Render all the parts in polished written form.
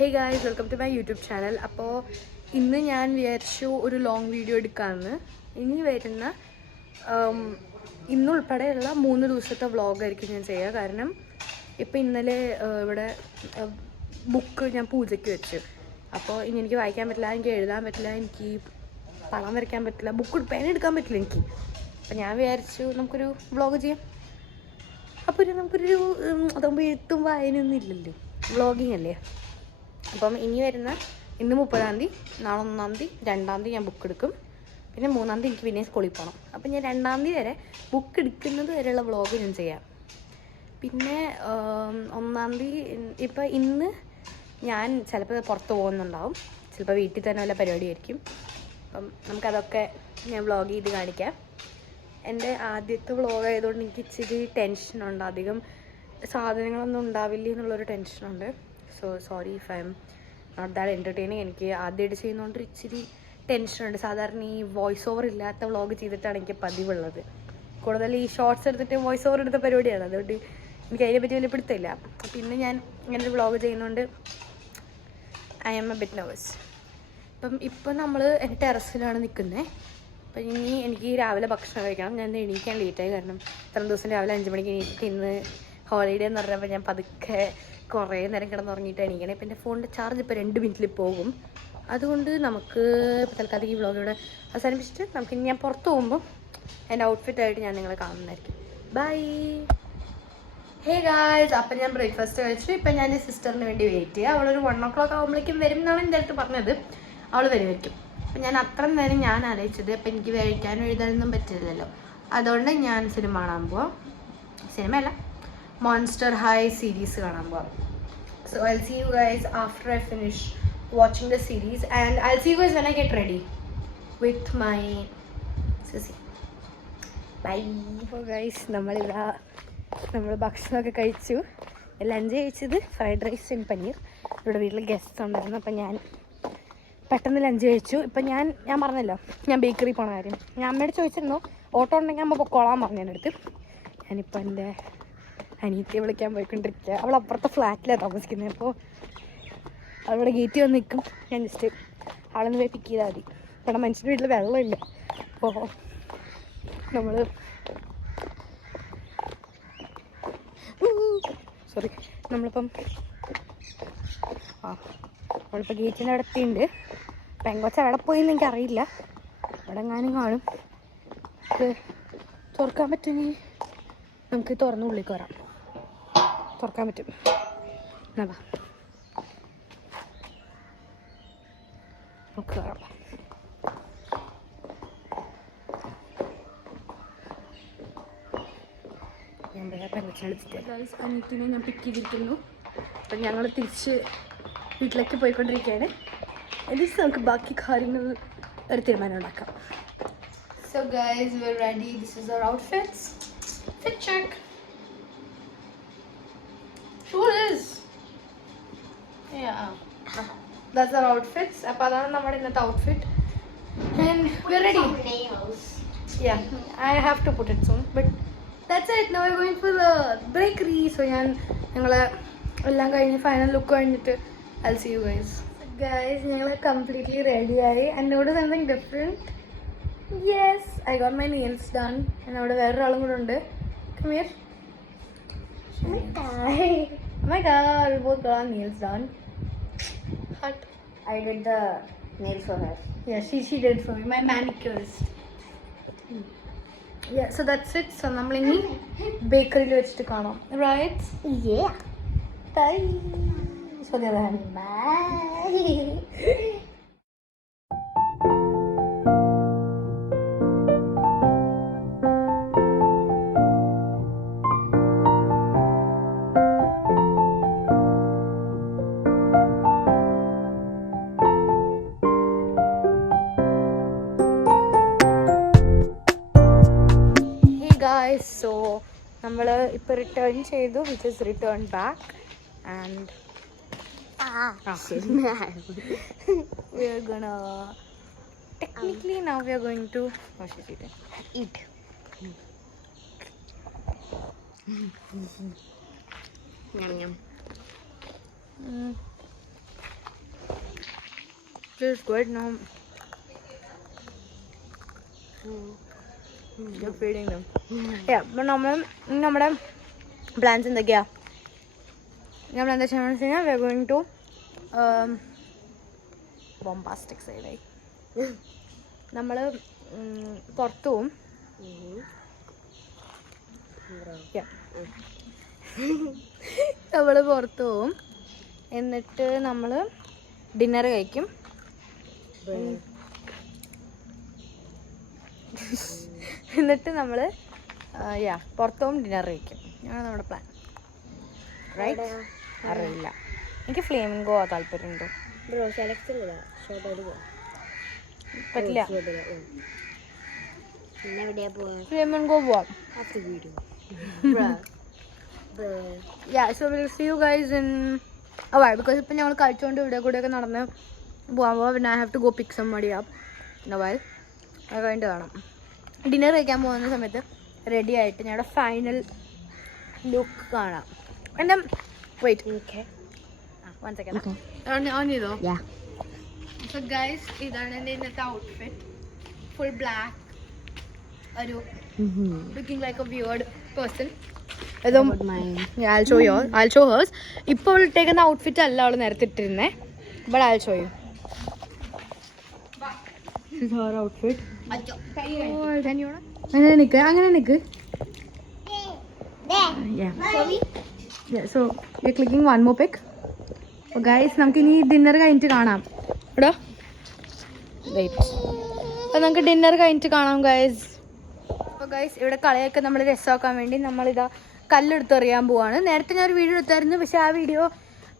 Hey guys, welcome to my YouTube channel. അപ്പോൾ ഇന്ന് ഞാൻ വിചാരിച്ചു ഒരു ലോങ് വീഡിയോ എടുക്കാമെന്ന്. ഇനി വരുന്ന ഇന്നുൾപ്പെടെയുള്ള 3 ദിവസത്തെ വ്ളോഗായിരിക്കും ഞാൻ ചെയ്യുക. കാരണം ഇപ്പോൾ ഇന്നലെ ഇവിടെ ബുക്ക് ഞാൻ പൂജയ്ക്ക് വെച്ചു. അപ്പോൾ ഇനി എനിക്ക് വായിക്കാൻ പറ്റില്ല, എനിക്ക് എഴുതാൻ പറ്റില്ല, എനിക്ക് പടം വരയ്ക്കാൻ പറ്റില്ല, ബുക്ക് പേന എടുക്കാൻ പറ്റില്ല എനിക്ക്. അപ്പോൾ ഞാൻ വിചാരിച്ചു നമുക്കൊരു വ്ളോഗ് ചെയ്യാം. അപ്പോൾ നമുക്കൊരു അതാകുമ്പോൾ എഴുത്തും വായനയൊന്നും ഇല്ലല്ലോ, വ്ളോഗിങ് അല്ലേ. അപ്പം ഇനി വരുന്ന ഇന്ന് 30-ാം തീയതി, നാളെ 1-ാം തീയതി, 2-ാം തീയതി ഞാൻ ബുക്ക് എടുക്കും. പിന്നെ 3-ാം തീയതി എനിക്ക് പിന്നെ സ്കൂളിൽ പോകണം. അപ്പം ഞാൻ 2-ാം തീയതി വരെ ബുക്ക് എടുക്കുന്നത് വരെയുള്ള വ്ളോഗ് ഞാൻ ചെയ്യാം. പിന്നെ 1-ാം തീയതി ഇപ്പം ഇന്ന് ഞാൻ ചിലപ്പോൾ പുറത്ത് പോകുന്നുണ്ടാവും, ചിലപ്പോൾ വീട്ടിൽ തന്നെ വല്ല പരിപാടിയായിരിക്കും. അപ്പം നമുക്കതൊക്കെ ഞാൻ വ്ളോഗ് ചെയ്ത് കാണിക്കാം. എൻ്റെ ആദ്യത്തെ വ്ളോഗ് ആയതുകൊണ്ട് എനിക്ക് ഇച്ചിരി ടെൻഷനുണ്ട്, അധികം സാധനങ്ങളൊന്നും ഉണ്ടാവില്ല എന്നുള്ളൊരു ടെൻഷനുണ്ട്. So sorry if I'm not that entertaining. എനിക്ക് ആദ്യമായിട്ട് ചെയ്യുന്നതുകൊണ്ട് ഇച്ചിരി ടെൻഷനുണ്ട്. സാധാരണ ഈ വോയിസ് ഓവർ ഇല്ലാത്ത വ്ളോഗ് ചെയ്തിട്ടാണ് എനിക്ക് പതിവുള്ളത്. കൂടുതൽ ഈ ഷോർട്സ് എടുത്തിട്ട് വോയിസ് ഓവർ എടുത്ത പരിപാടിയാണ്, അതുകൊണ്ട് എനിക്ക് അതിനെപ്പറ്റി വലിയ പിടുത്തമില്ല. അപ്പം ഇന്ന് ഞാൻ ഇങ്ങനൊരു വ്ളോഗ് ചെയ്യുന്നതുകൊണ്ട് I am a bit nervous. ഇപ്പം നമ്മൾ എൻ്റെ ടെറസിലാണ് നിൽക്കുന്നത്. അപ്പം ഇനി എനിക്ക് രാവിലെ ഭക്ഷണം കഴിക്കണം. ഞാൻ എണീക്കാൻ ലേറ്റായി, കാരണം ഇത്രയും ദിവസം രാവിലെ 5 മണിക്ക് എണീറ്റിട്ട് ഇന്ന് ഹോളിഡേ എന്ന് പറഞ്ഞപ്പോൾ ഞാൻ പതുക്കെ കുറേ നേരം കിടന്നുറങ്ങിയിട്ട് എണീക്കണം. ഇപ്പം എൻ്റെ ഫോണിൻ്റെ ചാർജ് ഇപ്പോൾ 2 മിനിറ്റിൽ പോകും. അതുകൊണ്ട് നമുക്ക് തൽക്കാലം ഈ വ്ളോഗ് ഇവിടെ അവസാനിപ്പിച്ചിട്ട് നമുക്ക് ഇനി ഞാൻ പുറത്ത് പോകുമ്പോൾ എൻ്റെ ഔട്ട്ഫിറ്റായിട്ട് ഞാൻ നിങ്ങളെ കാണുന്നതായിരിക്കും. ബൈ. ഹേ ഗായ്സ്, അപ്പം ഞാൻ ബ്രേക്ക്ഫാസ്റ്റ് കഴിച്ചു. ഇപ്പം ഞാൻ എൻ്റെ സിസ്റ്ററിന് വേണ്ടി വെയിറ്റ് ചെയ്യുക. അവളൊരു 1 o'clock ആകുമ്പോഴേക്കും വരും എന്നാണ് എൻ്റെ അടുത്ത് പറഞ്ഞത്. അവൾ വരുമായിരിക്കും. അപ്പം ഞാൻ അത്ര നേരം ഞാൻ ആലോചിച്ചത്, അപ്പം എനിക്ക് കഴിക്കാനും എഴുതാനൊന്നും പറ്റില്ലല്ലോ, അതുകൊണ്ട് ഞാൻ സിനിമ കാണാൻ പോവാം. സിനിമയല്ല, Monster High സീരീസ് കാണാൻ പോവാം. So I'll see you guys after I finish watching the series, and I'll see you guys when I get ready with my sissy. Bye. അപ്പോൾ ഗൈസ് നമ്മൾ ഭക്ഷണമൊക്കെ കഴിച്ചു. ലഞ്ച് കഴിച്ചത് ഫ്രൈഡ് റൈസ് ആൻഡ് പനീർ. ഇവിടെ വീട്ടിൽ guest ഉണ്ടായിരുന്നു, അപ്പം ഞാൻ പെട്ടെന്ന് ലഞ്ച് കഴിച്ചു. ഇപ്പം ഞാൻ പറഞ്ഞല്ലോ ഞാൻ ബേക്കറി പോണ കാര്യം. ഞാൻ അമ്മയോട് ചോദിച്ചിരുന്നു, ഓട്ടോ ഉണ്ടെങ്കിൽ അമ്മ പൊക്കോളാൻ പറഞ്ഞു എൻ്റെ അടുത്ത്. ഞാനിപ്പോൾ എൻ്റെ അനിയത്തിയെ വിളിക്കാൻ പോയിക്കൊണ്ടിരിക്കുക. അവൾ അപ്പുറത്തെ ഫ്ലാറ്റിലാണ് താമസിക്കുന്നത്. അപ്പോൾ അവളുടെ ഗേറ്റ് വന്ന് നിൽക്കും. ഞാൻ ജസ്റ്റ് അവളൊന്ന് പോയി പിക്ക് ചെയ്താൽ മതി. ഇവിടെ മനുഷ്യൻ്റെ വീട്ടിൽ വെള്ളമില്ല. അപ്പോൾ നമ്മളിപ്പോൾ ഗേറ്റിൻ്റെ അവിടെ എത്തിയിട്ടുണ്ട്. പെങ്കൊച്ച അവിടെ പോയെന്ന് എനിക്കറിയില്ല, അവിടെ എങ്ങാനും കാണും. തുറക്കാൻ പറ്റുമെങ്കിൽ നമുക്ക് തുറന്ന് ഉള്ളിലേക്ക് വരാം. തുറക്കാൻ പറ്റും. എന്നാ നമുക്ക് കയറാം. അനിയത്തിനെ ഞാൻ പിക്ക് ചെയ്തിരിക്കുന്നു. അപ്പം ഞങ്ങൾ തിരിച്ച് വീട്ടിലേക്ക് പോയിക്കൊണ്ടിരിക്കുകയാണ്. എന്നിട്ട് നമുക്ക് ബാക്കി കാര്യങ്ങൾ ഒരു തീരുമാനം ഉണ്ടാക്കാം. So guys, we're ready. This is our outfits. Fit check. Sure is. Yeah. That's our outfits. അപ്പോൾ അതാണ് നമ്മുടെ ഇന്നത്തെ outfit. And we're ready. Yeah, I have to put it soon. But that's it. Now we're going for the bakery. So ഞങ്ങൾ എല്ലാം കഴിഞ്ഞ് final look കഴിഞ്ഞിട്ട് I'll see you guys. Guys, ഞങ്ങൾ completely റെഡിയായി. And notice something different. Yes, I got my nails done. And അവിടെ വേറൊരാളും കൂടെ ഉണ്ട്. Come here. Oh my god, we both got our nails done. Hot. I did the nails for her. Yeah, she did for me. My manicurist. Yeah, so that's it. So നമ്മളിനി ബേക്കറിയിൽ വെച്ചിട്ട് കാണാം. Right? Yeah. Bye. So the other hand. Bye. So നമ്മൾ ഇപ്പോൾ return ചെയ്തു, which is return back, and we are gonna technically now we are going to eat. Yum yum. This is good now. You're feeding them. Yeah, but നമ്മുടെ plans എന്തൊക്കെയാ? നമ്മൾ എന്താ ചെയ്യണമെന്ന് വെച്ച് കഴിഞ്ഞാൽ we're going to bombastic side. നമ്മൾ പുറത്തു പോവും. നമ്മൾ പുറത്തു പോവും, എന്നിട്ട് നമ്മൾ ഡിന്നർ കഴിക്കും. എന്നിട്ട് നമ്മൾ പുറത്തു പോവും, ഡിന്നർ കഴിക്കും. ആണ് നമ്മുടെ പ്ലാൻ. റൈറ്റ്? അറിയില്ല, എനിക്ക് ഫ്ലേമിംഗോ താല്പര്യമുണ്ടോ? പറ്റില്ല. ഫ്ലേമിംഗോ പോവാം. So we'll see you guys in a while because ഇപ്പം ഞങ്ങൾ കഴിച്ചുകൊണ്ട് ഇവിടെ കൂടെയൊക്കെ നടന്ന് പോകുമ്പോൾ പിന്നെ I have to go pick somebody up in a while. അത് കഴിഞ്ഞിട്ട് കാണാം. ഡിന്നർ കഴിക്കാൻ പോകുന്ന സമയത്ത് റെഡി ആയിട്ട് ഞങ്ങളുടെ ഫൈനൽ ലുക്ക് കാണാം. എൻ്റെ വെയിറ്റ്, വൺ സെക്കൻഡ് ഓൺ ചെയ്തോ? സോ ഗൈസ്, ഇതാണ് എൻ്റെ ഇന്നത്തെ ഔട്ട്ഫിറ്റ്. ഫുൾ ബ്ലാക്ക്, ഒരു looking like A weird person. I'll show hers. ഇപ്പോൾ ഇട്ടേക്കുന്ന ഔട്ട്ഫിറ്റ് അല്ല അവള് നേരത്തെ ഇട്ടിരുന്നേ, but I'll show you. This is her outfit. അങ്ങനെ നിക്ക്. Yeah, so we're clicking one more pic. So guys, നമുക്ക് ഇനി ഡിന്നർ കഴിഞ്ഞിട്ട് കാണാം. എടാ വെയിറ്റ്, അപ്പോൾ നമുക്ക് ഡിന്നർ കഴിഞ്ഞിട്ട് കാണാം ഗൈസ്. അപ്പോൾ ഗൈസ്, ഇവിടെ കളയൊക്കെ നമ്മൾ രസമാക്കാൻ വേണ്ടി നമ്മളിതാ കല്ലെടുത്തെറിയാൻ പോവാണ്. നേരത്തെ ഞാനൊരു വീഡിയോ എടുത്തായിരുന്നു, പക്ഷേ ആ വീഡിയോ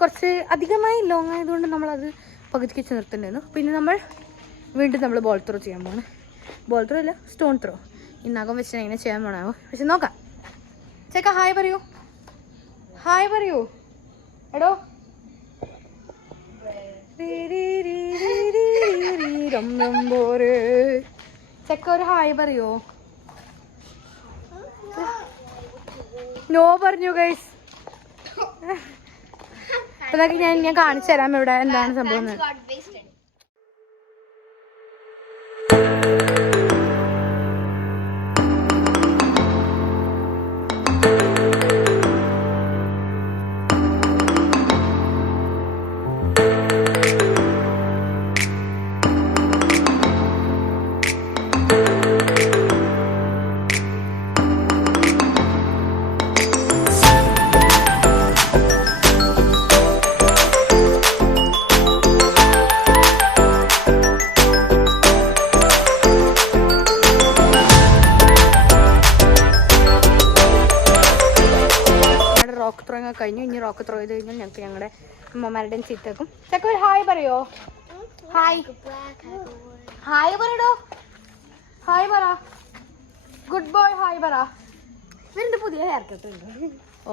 കുറച്ച് അധികമായി ലോങ് ആയതുകൊണ്ട് നമ്മളത് പകുതിക്ക് വെച്ച് നിർത്തേണ്ടിയിരുന്നു. പിന്നെ വീണ്ടും നമ്മൾ ബോൾ ത്രോ ചെയ്യാൻ പോവാണ്. ബോൾ ത്രോ അല്ല, സ്റ്റോൺ ത്രോ. ഇന്നകം വെച്ച് എങ്ങനെ ചെയ്യാൻ പോകണോ, പക്ഷെ നോക്കാം. ചേക്ക ഹായ് പറയൂ, ഹായ് പറയൂ. എടോ ചെക്ക ഒരു ഹായ് പറയോ? നോ പറഞ്ഞു ഗൈസ്. അതൊക്കെ ഞാൻ കാണിച്ചു തരാം ഇവിടെ എന്താണ് സംഭവം. റോക്ക് ത്രോ കഴിഞ്ഞു. ഇനി റോക്ക് ത്രോ ചെയ്ത് കഴിഞ്ഞാൽ ഞങ്ങൾക്ക് ഞങ്ങളുടെ അമ്മമാരുടെയും ചീത്തേക്കും. ചെക്ക ഒരു ഹായ് പറയോ? ഹായ് പറയടോ, ഹായ് പറ. ഗുഡ് ബോയ്, ഹായ് പറ. ഇവരുടെ പുതിയ ഹെയർ കട്ട് ഉണ്ട്. ഓ,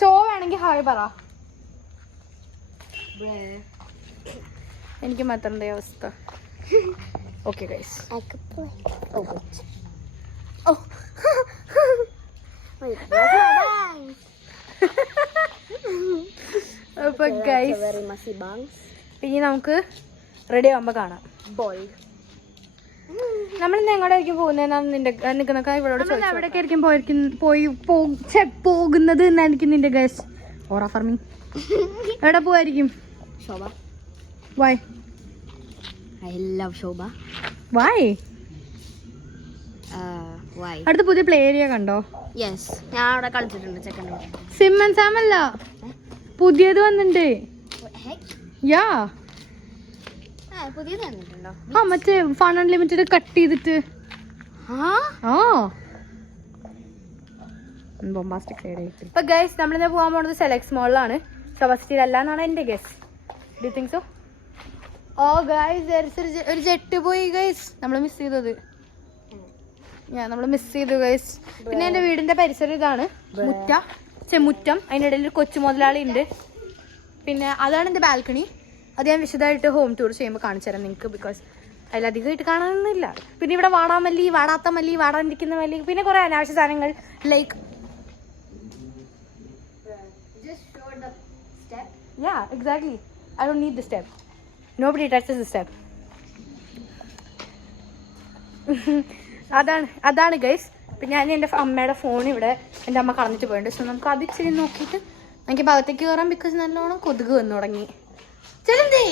ഷോ വേണമെങ്കിൽ ഹായ് പറ. എനിക്ക് മാത്രണ്ടേ അവസ്ഥ. Okay guys. അപ്പൊ ഗൈസ്, ഇനി നമുക്ക് റെഡി ആവുമ്പോ കാണാം. നമ്മളിന്ന് എങ്ങോട്ടായിരിക്കും പോകുന്നതെന്നാണ് നിൽക്കുന്നൊക്കെ ഇവളോട് എവിടെയൊക്കെ ആയിരിക്കും പോകുന്നത് എന്നായിരിക്കും നിന്റെ ഗൈസ്. ഓറ ഫാർമിങ് എവിടെ പോവായിരിക്കും? Shobha. Why? I love Shobha. Why? അടുത്ത പുതിയ പ്ലേ ഏരിയ കണ്ടോ? യെസ്, ഞാൻ അവിടെ കളിച്ചിട്ടുണ്ട്. ചെക്കൻ്റെ സിം ആൻഡ് സാം അല്ല, പുതിയത് വന്നിട്ടുണ്ട്. യാ, പുതിയത് വന്നിട്ടുണ്ടോ? ആ, മറ്റേ ഫൺ അൺലിമിറ്റഡ് കട്ട് ചെയ്തിട്ട്. ബോംബാസ്റ്റിക് സൈഡ് ആയിട്ട്. ഇപ്പൊ ഗൈസ്, നമ്മളിന്ന് പോകാൻ പോകുന്നത് സെലക്സ് മോളിലാണ്. സബസ്റ്റിയിൽ അല്ല എന്നാണ് എൻ്റെ guess. Do think so? Oh guys, ഒരു ജെട്ട് പോയി ഗൈസ്. നമ്മൾ മിസ് ചെയ്തത്. നമ്മൾ മിസ് ചെയ്തു ഗൈസ്. പിന്നെ എൻ്റെ വീടിന്റെ പരിസരം ഇതാണ്, മുറ്റം. അതിനിടയിൽ ഒരു കൊച്ചു മുതലാളി ഉണ്ട്. പിന്നെ അതാണ് എൻ്റെ ബാൽക്കണി. അത് ഞാൻ വിശദമായിട്ട് ഹോം ടൂർ ചെയ്യുമ്പോൾ കാണിച്ചു തരാം നിങ്ങൾക്ക്, ബിക്കോസ് അതിലധികമായിട്ട് കാണാനൊന്നുമില്ല. പിന്നെ ഇവിടെ വാടാമല്ലി, വാടാത്ത മല്ലി, വാടാണ്ടിരിക്കുന്ന മല്ലി, പിന്നെ കുറേ അനാവശ്യ സാധനങ്ങൾ. Like exactly, I don't need the step. Nobody touch the system. അതാണ് ഗൈസ്. പിന്നെ ഞാൻ എൻ്റെ അമ്മയുടെ ഫോൺ ഇവിടെ എൻ്റെ അമ്മ കളഞ്ഞിട്ട് പോയിട്ടുണ്ട്. സോ നമുക്ക് അത് ഇച്ചിരി നോക്കിയിട്ട് എനിക്ക് ഭാഗത്തേക്ക് കയറാം. ബിക്കോസ് നല്ലോണം കൊതുക് വന്നു തുടങ്ങി. ചെലന്തേ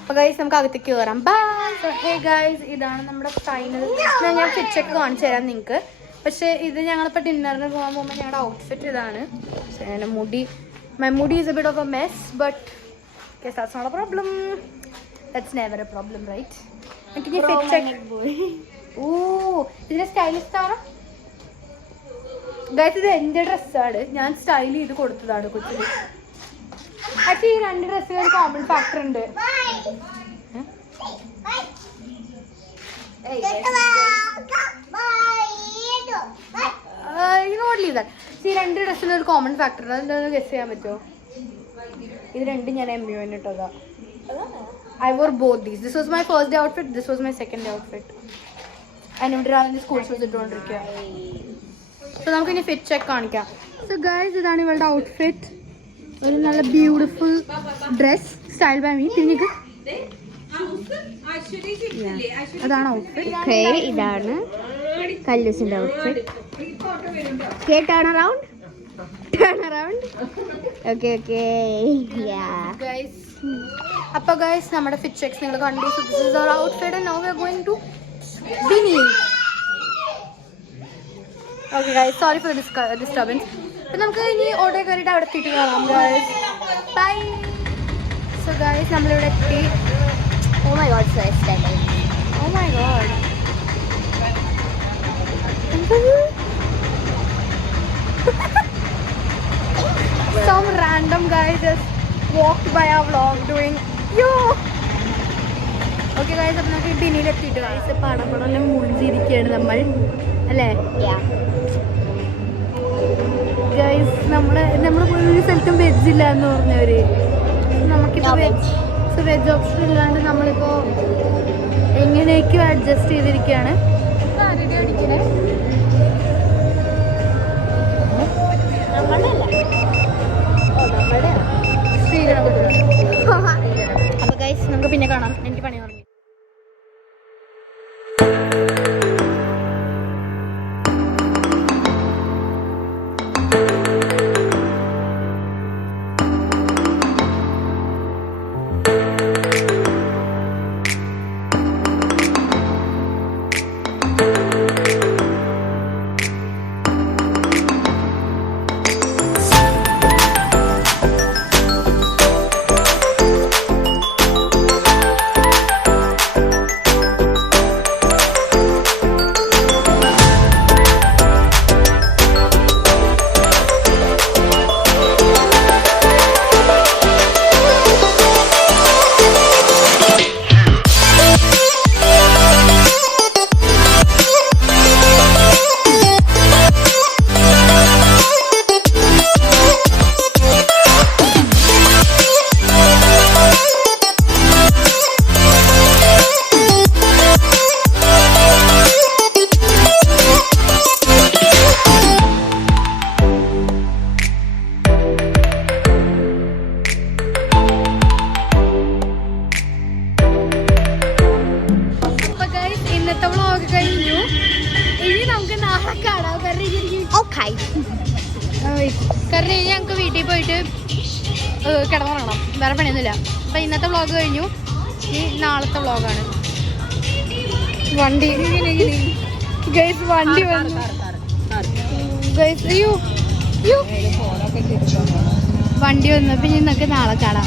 അപ്പോൾ ഗൈസ് നമുക്ക് അകത്തേക്ക് കയറാം. ബൈ. സോ ഹേ ഗൈസ്, ഇതാണ് നമ്മുടെ ഫൈനൽ. ഞാൻ ഫിറ്റൊക്കെ കാണിച്ചു തരാം നിങ്ങൾക്ക്. പക്ഷേ ഇത് ഞങ്ങളിപ്പോൾ ഡിന്നറിന് പോകാൻ പോകുമ്പോൾ ഞങ്ങളുടെ ഔട്ട്ഫിറ്റ് ഇതാണ്. എൻ്റെ my mood is a bit of a mess, but guess that's not a problem. That's never a problem, right? And can you fit check? Ooh, is it stylish ആണ് ഗൈസ്. ഇത് എൻ്റെ ഡ്രസ്സാണ്, ഞാൻ സ്റ്റൈൽ ചെയ്ത് കൊടുത്തതാണ് കൊച്ചിന്. ആക്ച്വലി ഈ 2 ഡ്രസ്സിന് ഒരു കോമൺ ഫാക്ടർ ഉണ്ട്. ഈ 2 ഡ്രസ്സിന് ഒരു കോമൺ ഫാക്ടർ ഉണ്ട്. അതെന്താണെന്ന് ഗസ് ചെയ്യാൻ പറ്റുമോ? ഇത് 2 ഞാൻ MUN ഇട്ടതാ. I wore both these. This was my first day outfit. This was my second day outfit. And ഇവിടെ രാവിലെ സ്കൂൾ ഷൂസ് ഇട്ടുകൊണ്ടിരിക്കുക. സോ നമുക്ക് ഇനി ഫിറ്റ് ചെക്ക് കാണിക്കാം. സോ ഗൈസ്, ഇതാണ് ഇവളുടെ ഔട്ട്ഫിറ്റ്. ഒരു നല്ല beautiful dress, style by me. തിരിഞ്ഞിക്ക്. അതാണ് ഔട്ട്ഫിറ്റ്. ഇതാണ് കല്ലൂസിന്റെ outfit. Turn around. Okay guys, അപ്പോൾ ഗൈസ് നമ്മുടെ ഫിറ്റ് ചെക്സ് നിങ്ങൾ കണ്ടു. So this is our outfit and now we are going to ബിനി. Okay guys, sorry for disturbance. അപ്പം നമുക്ക് ഇനി ഓട്ടോ കയറിയിട്ട് അവിടെ എത്തിയിട്ട് കാണാം ഗൈസ്. ബൈ. സോ ഗൈസ്, നമ്മളിവിടെ എത്തി. Oh my God, so excited. Oh my God, some random guy just walked by our vlog doing yo. Okay guys, അപ്പോൾ നമുക്ക് ഡിന്നിലെത്തിയിട്ട് ഗൈസ് പടപടലും മുളിച്ചിരിക്കുകയാണ് നമ്മൾ അല്ലേ? ഗൈസ്, നമ്മൾ ഒരു സ്ഥലത്തും വെജ് ഇല്ല എന്ന് പറഞ്ഞവർ. നമുക്കിപ്പോൾ വെജ് ഓപ്ഷൻ ഇല്ലാണ്ട് നമ്മളിപ്പോൾ എങ്ങനെയൊക്കെയോ അഡ്ജസ്റ്റ് ചെയ്തിരിക്കുകയാണ്. അടിക്കണേ അപ്പൊ ഗൈസ്, നമുക്ക് പിന്നെ കാണാം. എനിക്ക് പണി തുടങ്ങി. കാരണം ഇനി ഞങ്ങൾക്ക് വീട്ടിൽ പോയിട്ട് കിടന്നുറങ്ങണം, വേറെ പണിയൊന്നുമില്ല. അപ്പം ഇന്നത്തെ വ്ളോഗ് കഴിഞ്ഞു. ഇനി നാളത്തെ വ്ളോഗാണ്. വണ്ടി ഗൈസ്, വണ്ടി വന്നു ഗൈസ്. അയ്യോ വണ്ടി വന്നു. അപ്പം ഇനി നമുക്ക് നാളെ കാണാം.